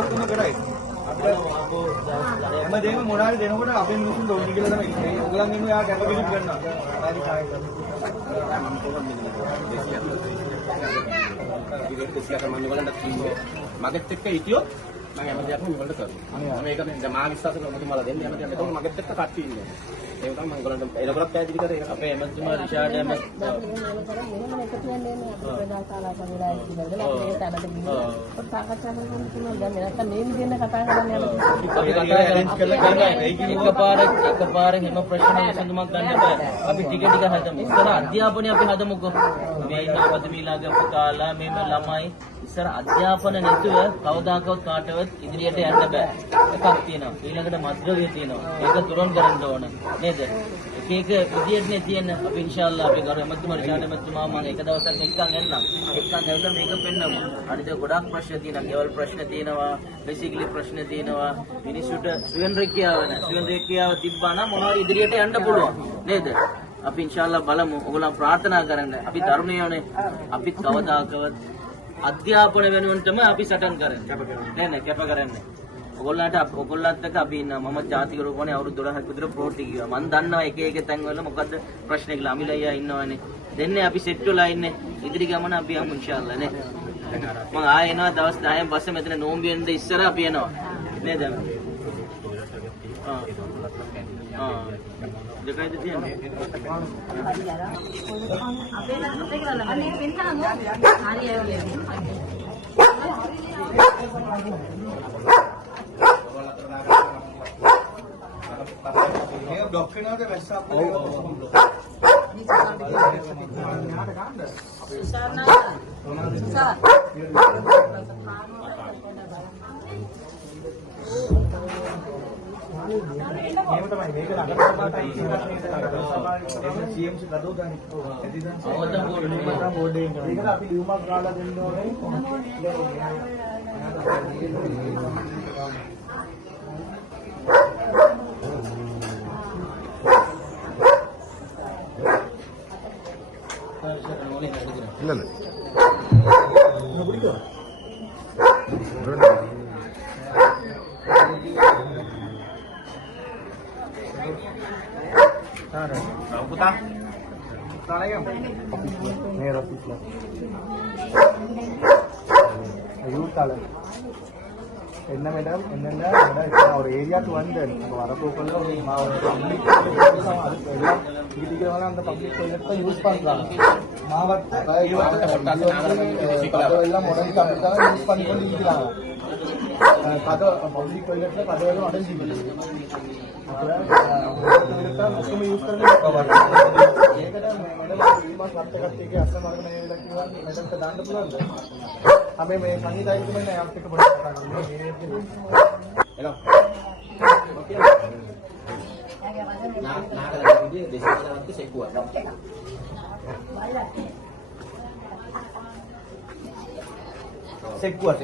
ඔක්කොම කරයි. හැමදේම මොනාරි දෙනකොට අපේ මිනිස්සුන් දොන්නේ කියලා තමයි ඉන්නේ. ඔයගලන් ඉන්නේ යා කැපකිරීම කරනවා. ආදි කාය කරනවා. මම කොහොමද මගෙත් එක්ක හිටියොත් මම හැමදේම මේවලට කරනවා. මේක දැන් මා විශ්වාස කරන ඔබතුමාලා දෙන්නේ හැමදේම එතකොට මගෙත් එක්ක කට්ටි ඉන්නේ. ඒක තමයි මම ඒගොල්ලන්ට එනකොට පැහැදිලි කරේ. අපේ එමතුමා රිෂාඩ් එමත් එකපාරක් හැම ප්‍රශ්නේ විසඳුමක් ගන්න බෑ. අපි ටික ටික හදමු. ඉස්සර අධ්‍යාපනය අපි හදමුකෝ. මේ ඉන්න පදමිලාගේ පුතාලා මේ ළමයි ඉස්සර අධ්‍යාපන නැතුව කවදාකවත් කාටවත් ඉදිරියට යන්න බෑ. එකක් තියෙනවා. ඊළඟට මද්ද්‍රව්‍ය තියෙනවා. ඒක තුරන් කරන්න ඕන. නේද? එක විදියටනේ තියෙන. අපි ඉන්ෂාල්ලා අපි ගරු එමතුමා රිෂාඩ් එමතුමා මම එක දවසක් එක්කන් එන්නම්. එක්කන් ඇවිල්ලා මේක පෙන්නමු. අනිත් ගොඩාක් ප්‍රශ්න තියෙනවා. ගෙවල් ප්‍රශ්න තියෙනවා. බේසිකලි ප්‍රශ්න තියෙනවා. මිනිසුන්ට ස්වයං රැකියාව නැහැ. ස්වයං රැකියාව තිබ්බා නම් මොනවාරි ඉදිරියට යන්න පුළුවන්. නේද? අපි ඉන්ෂාල්ලා බලමු. ඔයගොල්ලෝ ප්‍රාර්ථනා කරන්න. අපි තරුණයෝනේ. අපිත් කවදාකවත් අධ්‍යාපන වෙනුවෙන්ටම අපි සටන් කරන්නේ. නෑ කැප කරන්නේ. ඔයගොල්ලන්ට එක්ක අපි ඉන්නවා. මම ජාතික රූපෝනේ අවුරුදු 12ක් විතර ප්‍රෝටි කිව්වා. මම දන්නවා එක තැන්වල මොකද්ද ප්‍රශ්නේ කියලා. අමිල අයියා ඉන්නවනේ. දෙන්නේ අපි සෙට් වෙලා ඉන්නේ. ඉදිරි ගමන අපි යමු ඉන්ෂාල්ලා නේ. මම ආයෙ එනවා දවස් 10න් පස්සේ මෙතන නෝම්බියෙන්ද ඉස්සර අපි එනවා. නේද? දෙකයිද තියෙන්නේ? අපේ කියලා අනේ පෙන්නනවා. හරි අයෝලේ. මේ ඩොක් වෙනවද වැස්සක් இல்ல என்ன மேடம் என்னென்ன ஒரு ஏரியாவுக்கு வந்து வரப்போக்குள்ள அந்த பப்ளிக் டாய்லெட் யூஸ் பண்றாங்க மாவட்ட எல்லாம் உடனே யூஸ் பண்ணி கொண்டு இருக்கிறாங்க பப்ளிக் டாய்லெட்ல கதவெல்லாம் அடைஞ்சு मुख्य यूज करने हमें संगीत में आपसे Sekuat.